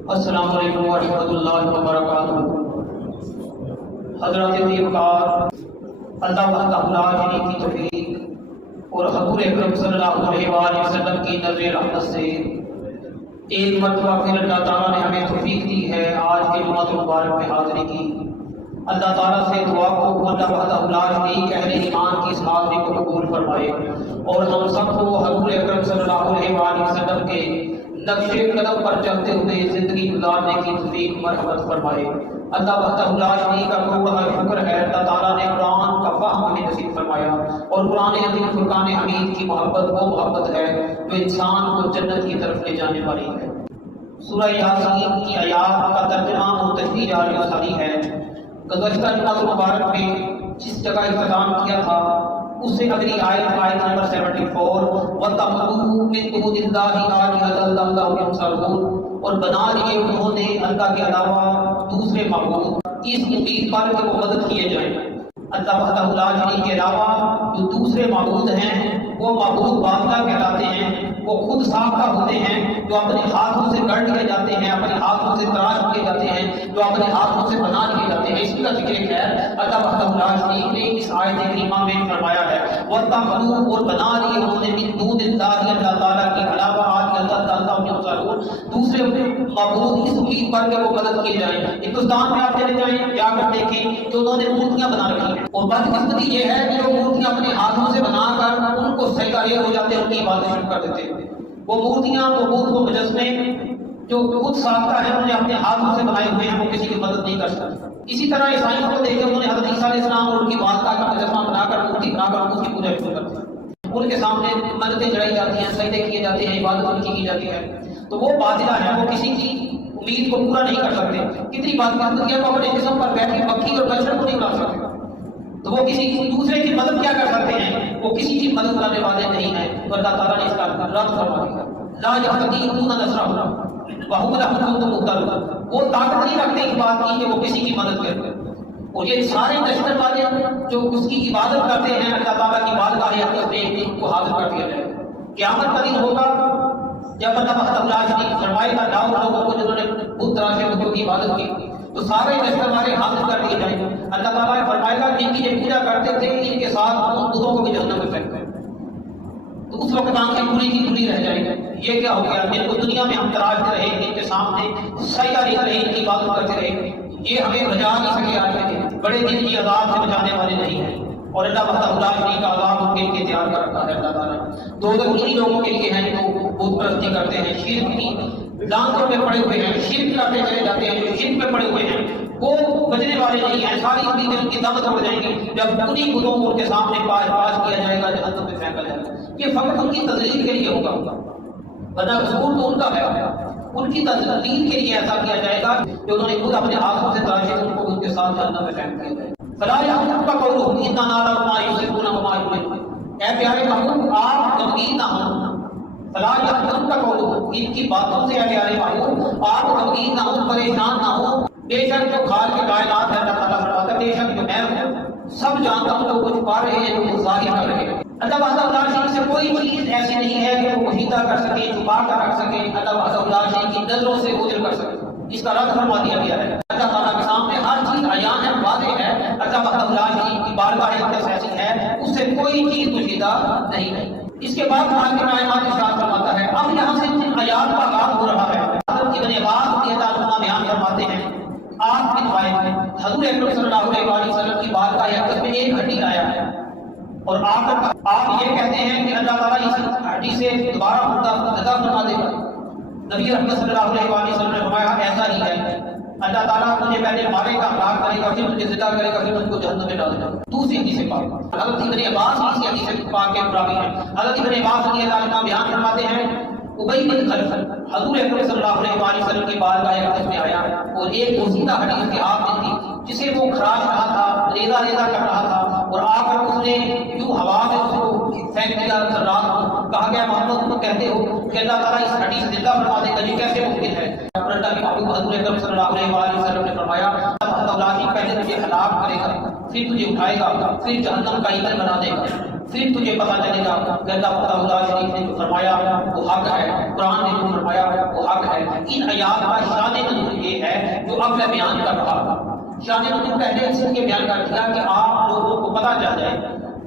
السلام علیکم ورحمۃ اللہ وبرکاتہ۔ حضرت دیوکار اللہ وحدہ لا شریک کی توفیق اور حضور اکرم صلی اللہ علیہ وآلہ وسلم کی نظر رحمت سے ایک مرتبہ پھر اللہ تعالیٰ نے ہمیں توفیق دی ہے آج کے جمعۃ المبارک میں حاضری کی۔ اللہ تعالیٰ سے دعا کو اللہ وحدہ لا شریک اہل ایمان کی اس حاضری کو قبول فرمائے اور ہم سب کو حضور اکرم صلی اللہ علیہ وآلہ وسلم کے نقش قدم پر چلتے ہوئے زندگی گزارنے کی توفیق مرحمت فرمائے۔ اللہ وحدہ لا شریک کا کروڑا شکر ہے، اللہ تعالیٰ نے قرآن کا فہم ہمیں نصیب فرمایا اور قرآن عظیم فرقان حمید کی محبت وہ محبت ہے جو انسان کو جنت کی طرف لے جانے والی ہے۔ سورہ یاسین کی آیات کا ترجمہ و تشریح جاری ساری ہے۔ گزشتہ جمعہ مبارک میں جس جگہ اختتام کیا تھا اس سے اگلی آیت نمبر 74 وَتَخَذُوا مِن دُونِ اللَّهِ آلِهَةً لَعَلَّهُمْ يَنصَرُونَ، اور بنا لیے انہوں نے اللہ کے علاوہ دوسرے معبود اس امید پر کہ وہ مدد کیے جائیں۔ اللہ وحدہ لا شریک کے علاوہ جو دوسرے معبود ہیں وہ معبود باطلا کہلاتے ہیں، وہ خود ساختہ ہوتے ہیں، جو اپنے ہاتھوں سے گڑھ لیے جاتے ہیں، اپنے ہاتھوں سے تراش کیے جاتے ہیں، جو اپنے ہاتھوں سے بنا لیے جاتے ہیں۔ اس کا ذکر ہے اللہ وحدہ لا شریک نے اس آیت کریمہ میں فرمایا ہے وَاتَّخَذُوا، اور بنا لیے انہوں نے مِن دُونِ اللَّهِ، اللہ تعالیٰ کے علاوہ دوسرے معبود اس امید پر کہ وہ مدد کیے جائیں۔ ہندوستان میں آپ چلے جائیں جا کر دیکھیں کہ انہوں نے مورتیاں بنا رکھی ہیں، اور بدقسمتی یہ ہے کہ وہ مورتیاں اپنے ہاتھوں سے بنا کر ان کو سجدہ ریز ہو جاتے ہیں، ان کی عبادت شروع کر دیتے ہیں۔ وہ مورتیاں، وہ بت، وہ مجسمے جو خود ساختہ ہے، انہوں نے اپنے ہاتھوں سے بنائے ہوئے ہیں، وہ کسی کی مدد نہیں کر سکتے۔ اسی طرح عیسائیوں کو دیکھیں، انہوں نے حضرت عیسیٰ علیہ السلام اور ان کی والدہ کا مجسمہ بنا کر مورتی بنا کر اس کی پوجا شروع کر دی۔ ان کے سامنے منتیں چڑھائی جاتی ہیں، سجدے کیے جاتے ہیں، عبادت ان کی جاتی ہے۔ تو وہ باطلہ ہے، وہ کسی کی امید کو پورا نہیں کر سکتے۔ کتنی بات ہے وہ اپنے جسم پر بیٹھ کے مکھی اور مچھر کو نہیں بنا سکتے، تو وہ کسی دوسرے کی مدد کیا کر سکتے ہیں؟ وہ کسی کی مدد کرنے والے نہیں ہیں۔ تو اللہ تعالیٰ نے اس کا رد فرما دیا لا یستطیعون نصرہ وهم لهم جند مہتدون، وہ طاقت نہیں رکھتے اس بات کی کہ وہ کسی کی مدد کرتے۔ اور یہ سارے دشمن والے جو اس کی عبادت کرتے ہیں، اللہ تعالیٰ کی بارگاہ اقدس میں ان کو حاضر کر دیا جائے۔ قیامت کا دن ہوگا جب اللہ وحدہ لا شریک فرمائے گا لاؤ لوگوں کو جنہوں نے بت تراشے بتوں کی عبادت کی، تو سارے دشمن والے حاضر کر دیے جائیں۔ اللہ تعالیٰ فرمائے گا جن کی یہ پوجا کرتے تھے ان کے ساتھ ان بتوں کو بھی جہنم میں پھینک دیں۔ تو اس وقت آنکھیں پوری کی پوری رہ جائیں گی۔ یہ کیا ہو گیا؟ جن کو دنیا میں ہم تراشتے رہے، جن کے سامنے سجدہ ریز رہے، ان کی عبادت کرتے رہے، یہ ہمیں بچا نہیں سکے آج کے دن۔ بڑے دن کی عذاب سے بچانے والے نہیں ہیں، اور اللہ وحدہ لا شریک کا عذاب ان کے لیے تیار کر رکھا ہے اللہ تعالیٰ۔ دو انہی لوگوں کے لیے ہیں جو بت پرستی کرتے ہیں، شرک کی ڈانسوں میں پڑے ہوئے ہیں، شرک کرتے چلے جاتے ہیں، جو شرک میں پڑے ہوئے ہیں وہ بچنے والے نہیں ہیں۔ ساری زندگی ان کی دم توڑ جائیں گے جب انہی بتوں کو ان کے سامنے پاش کیا جائے گا، جہنم میں پھینکا جائے گا۔ یہ فقط ان کی تذلیل کے لیے ہوگا، ورنہ قصور تو ان کا ہے۔ ان کی تذلیل کے لیے ایسا کیا جائے گا کہ انہوں نے خود اپنے ہاتھوں سے تراشے، ان کو ان کے ساتھ جہنم میں پھینک دیا جائے۔ فلا يحزنك قولهم إنا نعلم ما يسرون وما يعلنون، اے پیارے محبوب آپ غمگین نہ ہوں۔ فلا يحزنك قولهم، ان کی باتوں سے اے پیارے محبوب آپ غمگین نہ ہوں، پریشان نہ ہوں۔ بے شک جو کھال کے کائنات ہے، اللہ تعالیٰ فرماتا ہے بے شک جو میں ہوں سب جانتا ہوں، جو کچھ پا رہے ہیں جو کچھ ظاہر کر رہے ہیں۔ اللہ وحدہ لا شریک سے کوئی چیز ایسی نہیں ہے کہ وہ پوشیدہ کر سکے، چھپا کر رکھ سکے، اللہ وحدہ لا شریک کی نظروں سے اوجھل کر سکے۔ اس کا رد فرما دیا گیا ہے۔ اللہ تعالیٰ کے سامنے ہر چیز عیان ہے، واضح ہے۔ اللہ وحدہ لا شریک کی بارگاہ اقدس ایسی ہے، اس سے کوئی چیز پوشیدہ نہیں ہے۔ اس کے بعد قرآن کے آیات ارشاد فرماتا ہے اب یہاں سے جن آیات کا آغاز ہو رہا ہے، حضرت ابن عباس رضی اللہ عنہ بیان فرماتے ہیں آپ کی روایت حضور اکرم صلی اللہ علیہ وسلم کی بارگاہ اقدس میں ایک ہڈی لایا ہے، اور آپ یہ کہتے ہیں کہ اللہ تعالیٰ اس ہڈی سے دوبارہ مردہ زندہ فرما دے گا۔ نبی رحمت صلی اللہ علیہ وسلم نے فرمایا ایسا ہی ہے، اللہ تعالیٰ مجھے پہلے مارے گا، ہلاک کرے گا، پھر مجھے زندہ کرے گا، پھر مجھ کو جہنم میں ڈال دے گا۔ دوسری حدیث پاک حضرت ابن عباس اس حدیث پاک کے راوی ہیں۔ حضرت ابن عباس رضی اللہ عنہ بیان فرماتے ہیں ابی بن خلف حضور اکرم صلی اللہ علیہ وسلم کی بارگاہ اقدس میں آیا اور ایک بوسیدہ ہڈی اس کے ہاتھ میں تھی جسے وہ خراش رہا تھا، ریزہ ریزہ کر رہا تھا، اور آ کر اس نے یوں ہوا میں اس کو پھینک دیا۔ رات کو کہا گیا محمد تم کہتے ہو کہ اللہ تعالیٰ اس ہڈی سے زندہ فرما دے گا، یہ کیسے ممکن ہے؟ اللہ کے محبوب حضور اکرم صلی اللہ علیہ وسلم نے فرمایا اللہ پہلے تجھے ہلاک کرے گا، پھر تجھے اٹھائے گا، پھر جہنم کا ایندھن بنا دے گا۔ پھر تجھے پتہ چلے گا کہ اللہ تعالیٰ شریف نے جو فرمایا وہ حق ہے، قرآن نے جو فرمایا وہ حق ہے۔ ان آیات کا شان نزول یہ ہے جو اب میں بیان کر رہا ہوں۔ شان نزول پہلے اس لیے بیان کر دیا کہ آپ لوگوں کو پتہ چل جائے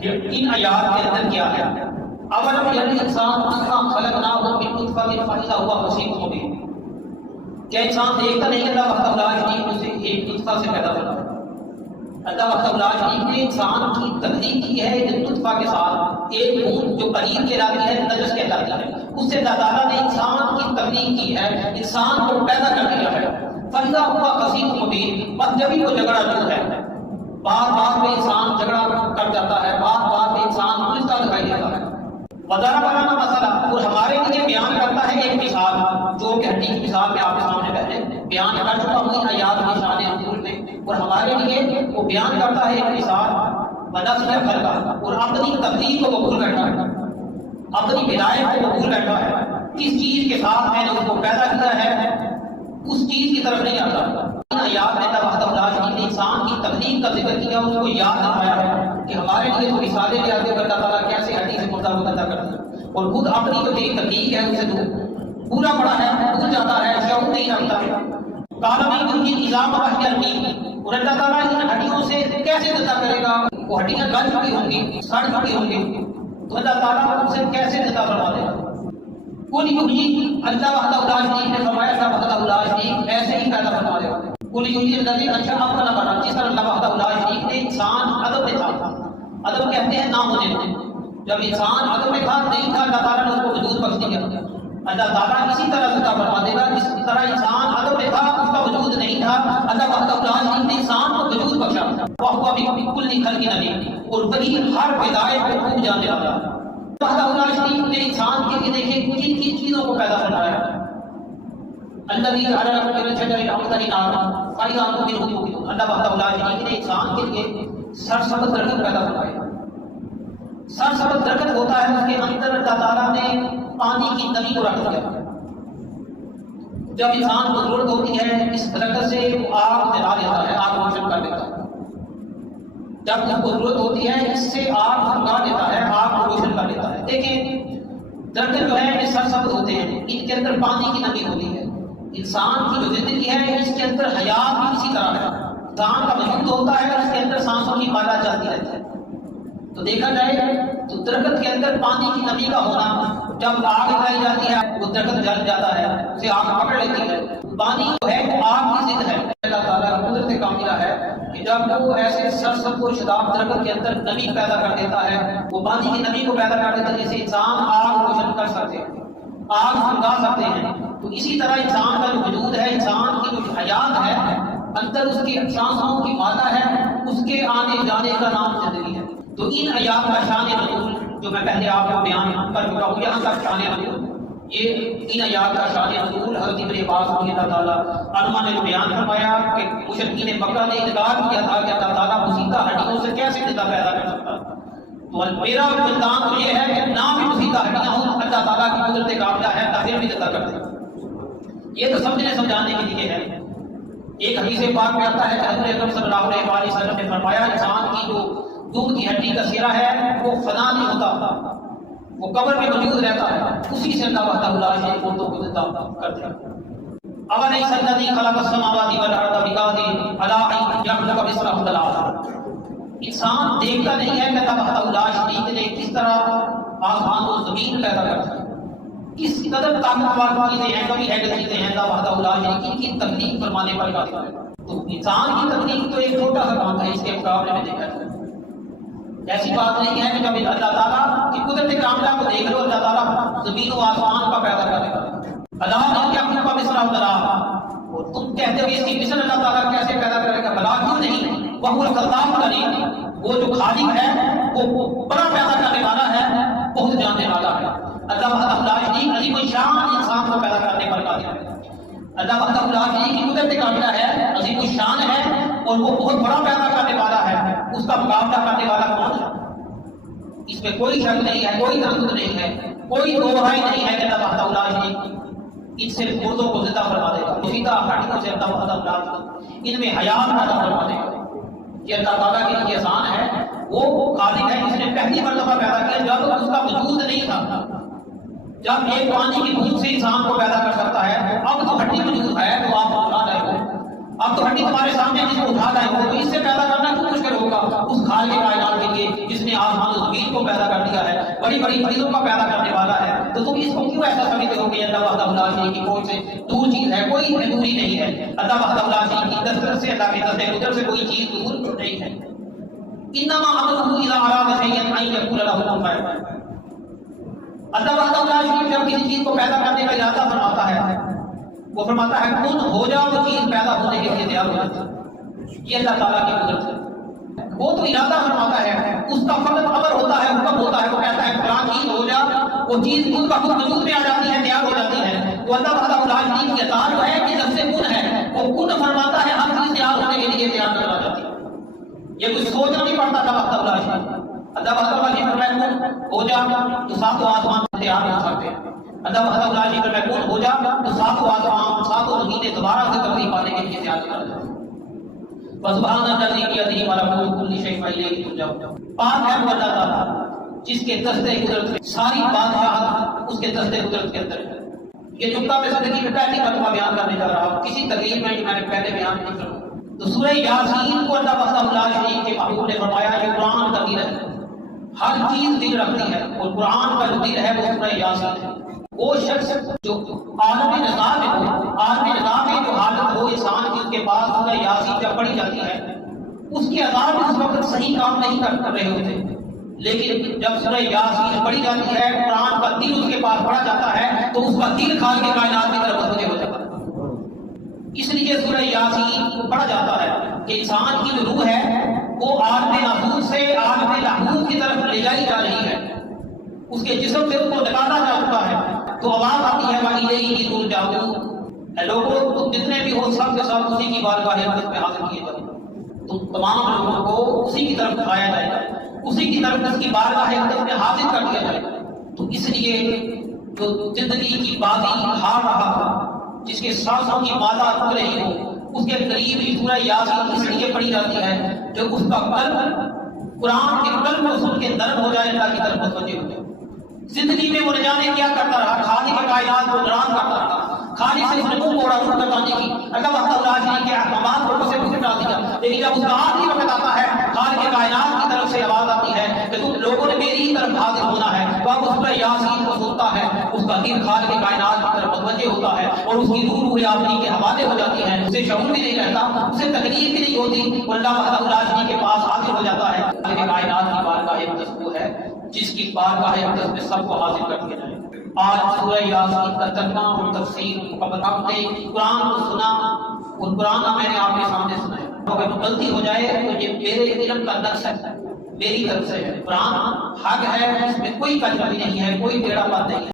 کہ ان آیات کے اندر کیا ہے۔ اولم یری الانسان انا خلقناه من نطفة فاذا هو خصيم مبين، کیا انسان دیکھتا نہیں اللہ وحدہ لا شریک نے اسے ایک نطفہ سے پیدا کیا؟ اللہ وحدہ لا شریک نے انسان کی تخلیق کی ہے ایک نطفہ کے ساتھ، ایک بوند جو پنیر کہلاتی ہے، نجس کہلاتی ہے، اس سے اللہ تعالیٰ نے انسان کی تخلیق کی ہے، انسان کو پیدا کر دیا ہے۔ فَإِذَا هُوَ خَصِيمٌ مُبِينٌ، بس جبھی وہ جھگڑا جو ہے، بار بار میں انسان جھگڑا کر جاتا ہے، بار بار میں انسان الٹا دکھائی دیتا ہے۔ وَضَرَبَ لَنَا مَثَلًا، اور ہمارے لیے بیان کرتا ہے ایک مثال، جو کہ ہڈی کی مثال میں آپ کے سامنے پہلے بیان کر چکا ہوں آیات کی شان نزول میں، اور ہمارے لیے وہ بیان کرتا ہے ایک مثال وَنَسِيَ خَلْقَهُ، اور اپنی تخلیق کو وہ بھول بیٹھا ہے، اپنی ہدایت کو وہ بھول بیٹھا ہے، کس چیز کے ساتھ میں نے اس کو پیدا کیا ہے اس چیز کی طرف نہیں آتا۔ ان آیات میں اللہ وحدہ لا شریک نے انسان کی تخلیق کا ذکر کیا، اس کو یاد دلایا ہے کہ ہمارے لیے تو مثالیں لے آتے اللہ تعالیٰ کیسے ہڈی سے مردہ کو پیدا کرتا ہے، اور خود اپنی جو تخلیق ہے اسے تو پورا پڑا ہے، بھول جاتا ہے، شعور نہیں رکھتا ہے۔ کالمی ان کی نظام وحی الدین، اور اللہ تعالیٰ ان ہڈیوں سے کیسے زندہ کرے گا؟ وہ ہڈیاں گل چکی ہوں گی، سڑ چکی ہوں گی، تو اللہ تعالیٰ ان سے کیسے زندہ کروا دے گا؟ کل یحیی، اللہ وحدہ لا شریک نے فرمایا اللہ وحدہ لا شریک ایسے ہی پیدا فرما دے گا۔ کل یحیی الذی انشأ خلقنا، جس طرح اللہ وحدہ لا شریک نے انسان عدم میں تھا، عدم کہتے ہیں نہ ہونے میں، جب انسان عدم میں تھا نہیں تھا اللہ تعالیٰ نے اس کو وجود بخش دیا۔ اللہ تعالیٰ اسی طرح زندہ فرما دے گا جس طرح انسان عدم میں تھا، اس کا وجود نہیں تھا، اللہ وحدہ لا شریک نے انسان کو وجود بخشا، وَهُوَ بِكُلِّ خَلْقٍ عَلِيمٌ، اور وہی ہر پیدائش کو خوب جاننے والا ہے۔ وحدہ لا شریک نے انسان کے لیے دیکھیں کن کن چیزوں کو پیدا فرمایا۔ الذی جعل لکم من الشجر الاخضر نارا فاذا انتم منه توقدون، اللہ وحدہ لا شریک نے انسان کے لیے سرسبز درخت پیدا فرمایا۔ سرسبز درخت ہوتا ہے اس کے اندر اللہ تعالیٰ نے پانی کی نمی کو رکھ دیا۔ جب انسان کو ضرورت ہوتی ہے اس درخت سے وہ آگ جلا لیتا ہے، آگ روشن کر دیتا ہے۔ جب اس کو ضرورت ہوتی ہے اس سے آگ بھڑکا دیتا ہے، آگ کو روشن کر دیتا ہے۔ دیکھیں درخت جو ہے یہ سرسبز ہوتے ہیں، ان کے اندر پانی کی نمی ہوتی ہے۔ انسان کی جو زندگی ہے اس کے اندر حیات بھی اسی طرح ہے، انسان کا وجود ہوتا ہے اس کے اندر سانسوں کی مادہ چلتی رہتی ہے۔ تو دیکھا جائے تو درخت کے اندر پانی کی نمی کا ہونا، جب آگ لگائی جاتی ہے وہ درخت جل جاتا ہے، اسے آگ پکڑ لیتی ہے۔ پانی جو ہے وہ آگ کی ضد ہے۔ اللہ تعالیٰ کا قدرت کاملہ ہے کہ جب وہ ایسے سرسبز و شداب درخت کے اندر نمی پیدا کر دیتا ہے، وہ پانی کی نمی کو پیدا کر دیتا ہے جسے انسان آگ روشن کر سکتے ہیں، آگ سنگا سکتے ہیں۔ تو اسی طرح انسان کا جو وجود ہے، انسان کی جو حیات ہے، اندر اس کی سانسوں کی مادہ ہے، اس کے آنے جانے کا نام زندگی ہے۔ تو ان آیات کا شان نزول جو میں پہلے آپ کو بیان کر چکا ہوں، یہاں تک شان نزول، یہ ان آیات کا شان نزول حضرت ابن عباس رضی اللہ تعالیٰ عنہما نے بیان فرمایا کہ مشرکین مکہ نے انکار کیا تھا کہ اللہ تعالیٰ مسیحا ہڈیوں سے کیسے زندہ پیدا کر سکتا۔ تو میرا مدان تو یہ ہے کہ نہ بھی مسیحا ہڈیاں ہوں، اللہ تعالیٰ کی قدرت کاملہ ہے، پھر بھی زندہ کر دے۔ یہ تو سمجھنے سمجھانے کے لیے ہے۔ ایک حدیث پاک میں آتا ہے کہ حضرت اکرم صلی اللہ علیہ وسلم نے فرمایا انسان کی جو دودھ کی ہڈی کا سرا ہے وہ فنا نہیں ہوتا، وہ قبر میں موجود رہتا ہے، اسی سے اللہ وحدہ لا شریک مردوں کو زندہ کرتا ہے۔ اولیس الذی خلق السماوات والارض بقادر علی ان یخلق مثلهم الآخر، انسان دیکھتا نہیں ہے کہ اللہ وحدہ لا شریک نے کس طرح آسمان و زمین پیدا کرتا ہے، کس قدر طاقتور چیزیں ہیں، کبھی ہیڈ چیزیں ہیں اللہ وحدہ لا شریک کی تخلیق فرمانے پر قادر ہے۔ تو انسان کی تخلیق تو ایک چھوٹا سا کام ہے اس کے مقابلے میں دیکھا جائے۔ ایسی بات نہیں ہے کہ جب اللہ تعالیٰ کی قدرت کاملہ کو دیکھ لو، اللہ تعالیٰ زمین و آسمان کا پیدا کرے گا۔ اللہ نے کیا اپنے کا مثلا اترا، اور تم کہتے ہو اس کی مثل اللہ تعالیٰ کیسے پیدا کرے گا؟ بلا کیوں نہیں، وہ الخلاق العلیم، وہ جو خالق ہے وہ بڑا پیدا کرنے والا ہے، بہت جاننے والا ہے۔ اللہ وحدہ لا شریک عظیم الشان انسان کو پیدا کرنے پر قادر ہے۔ اللہ وحدہ لا شریک کی قدرت کاملہ ہے، عظیم الشان ہے، اور وہ بہت بڑا پیدا کرنے والا ہے۔ اس کا مقابلہ کرنے والا کون ہے؟ اس میں کوئی شک نہیں ہے، کوئی تردد نہیں ہے، کوئی دو رائے نہیں ہے کہ اللہ وحدہ لا شریک ان سے مردوں کو زندہ فرما دے گا، مسیحا ہڈیوں سے اللہ وحدہ لا شریک ان میں حیات پیدا فرما دے گا۔ یہ اللہ تعالیٰ کے لیے آسان ہے، وہ خالق ہے جس نے پہلی مرتبہ پیدا کیا جب اس کا وجود نہیں تھا. جب ایک پانی کی بوند سے انسان کو پیدا کر سکتا ہے، اب تو ہڈی وجود ہے تو آپ اٹھا رہے ہو، اب تو ہڈی تمہارے سامنے جس کو اٹھا رہے ہو، تو اس سے پیدا کرنا کیوں مشکل ہوگا اس خالق کائنات کے لیے جس نے آسمان و زمین کو پیدا کر دیا ہے، بڑی بڑی چیزوں کا پیدا کرنے والا ہے. تو تم اس کو کیوں ایسا سمجھتے ہو کہ اللہ وحدہ لا شریک کی کوئی سے دور چیز ہے؟ کوئی دوری نہیں ہے. اللہ وحدہ لا شریک کی دسترس سے، اللہ کے دست قدرت سے کوئی چیز دور نہیں ہے. انما امره اذا اراد شيئا ان يقول له كن فيكون. اللہ وحدہ لا شریک جب کسی چیز کو پیدا کرنے کا ارادہ فرماتا ہے، وہ فرماتا ہے کن ہو جا، وہ چیز پیدا ہونے کے لیے تیار ہو جاتی ہے. یہ اللہ تعالیٰ کی قدرت ہے. وہ تو ارادہ فرماتا ہے، اس کا فقط امر ہوتا ہے، حکم ہوتا ہے، وہ کہتا ہے فلاں چیز ہو جا، وہ چیز خود بخود وجود میں آ جاتی ہے، تیار ہو جاتی ہے. تو اللہ وحدہ لا شریک کی اطاعت جو ہے کہ جب سے کن ہے، وہ کن فرماتا ہے، ہر چیز تیار ہونے کے لیے تیار نظر آ جاتی ہے. یہ کچھ سوچنا نہیں پڑتا اللہ وحدہ لا شریک. اللہ وحدہ لا شریک فرمایا کن ہو جا تو ساتوں آسمان تیار ہو سکتے ہیں. اللہ وحدہ لا شریک فرمایا کن ہو جا تو ساتوں آسمان ساتوں زمینیں دوبارہ سے تقریب پانے کے لیے تیار کر جاتے ہیں. سبحان الذی بیدہ ملکوت کل شیء والیہ ترجع. پاک ہے وہ اللہ تعالیٰ جس کے دست قدرت میں ساری بادشاہت اس کے دست قدرت کے اندر ہے. یہ جملہ میں زندگی میں پہلی مرتبہ بیان کرنے جا رہا ہوں، کسی تقریر میں جو میں نے پہلے بیان نہیں کروں. تو سورہ یاسین کو اللہ وحدہ لا شریک کے محبوب نے فرمایا یہ قرآن کا دل ہے، ہر چیز دل رکھتی ہے، اور قرآن کا جو دل ہے وہ سورہ یاسین ہے. وہ شخص جو عالم نظام میں ہو، عالم نظام میں جو حالت ہو انسان کی، اس کے پاس سورہ یاسین جب پڑھی جاتی ہے، اس کی عذاب اس وقت صحیح کام نہیں کر رہے ہوتے، لیکن جب سورہ یاسین پڑھی جاتی ہے، قرآن کا دل اس کے پاس پڑھا جاتا ہے، تو اس کا دل خالق کے کائنات کی طرف متوجہ ہو جاتا ہے. اس لیے سورہ یاسین کو پڑھا جاتا ہے کہ انسان کی جو روح ہے وہ عالم ناسوت سے عالم لاہوت کی طرف لے جائی جا رہی ہے. اس کے جسم سے اس کو نکالا جا چکا ہے، تو آواز آتی ہے وَإِلَيْهِ تُرْجَعُونَ. اے لوگوں تم جتنے بھی ہو سب کے ساتھ اسی کی بارگاہ اقدس میں حاضر کیے جائیں. تم تمام لوگوں کو اسی کی طرف دکھایا جائے گا، اسی کی طرف اس کی بارگاہ اقدس میں حاضر کر دیا جائے گا. تو اس لیے جو زندگی کی بازی ہار رہا تھا، جس کے سانسوں کی مادہ رک رہی ہو، اس کے قریب ہی سورہ یاسین اس لیے پڑھی جاتی ہے جو اس کا قلب قرآن کے قلب کو سن کے نرم ہو جائے، اللہ کی طرف متوجہ ہو جائے. زندگی میں وہ نہ جانے کیا کرتا رہا، خالق کائنات کو نران کرتا رہا، خالق سے اس نے منہ موڑا روح کروانے کی، اللہ وحدہ لا شریک کے احکامات کو اسے پھر ڈال دیا. لیکن جب اس کا آخری وقت آتا ہے، خالق کائنات کی طرف سے آواز آتی ہے کہ تم لوگوں نے میری ہی طرف حاضر ہونا ہے، تو اب اس پر یاسین کو سنتا ہے، اس کا دل خالق کائنات کی طرف متوجہ ہوتا ہے، اور اس کی روح آفری کے حوالے ہو جاتی ہے. اسے شعور بھی نہیں رہتا، اسے تکلیف بھی نہیں ہوتی، وہ اللہ وحدہ لا شریک کے پاس حاضر ہو جاتا ہے. خالق کائنات کی بارگاہ اقدس وہ ہے جس کی بارگاہ اقدس میں سب کو حاضر کر دیا جائے. آج سورہ یاسین کا ترجمہ اور تفسیر مکمل. آپ نے قرآن کو سنا اور قرآن میں نے آپ کے سامنے سنایا. اگر غلطی ہو جائے تو یہ میرے علم کا نقص ہے، میری طرف سے ہے. قرآن حق ہے، اس میں کوئی کجولی نہیں ہے، کوئی ٹیڑھا بات نہیں ہے.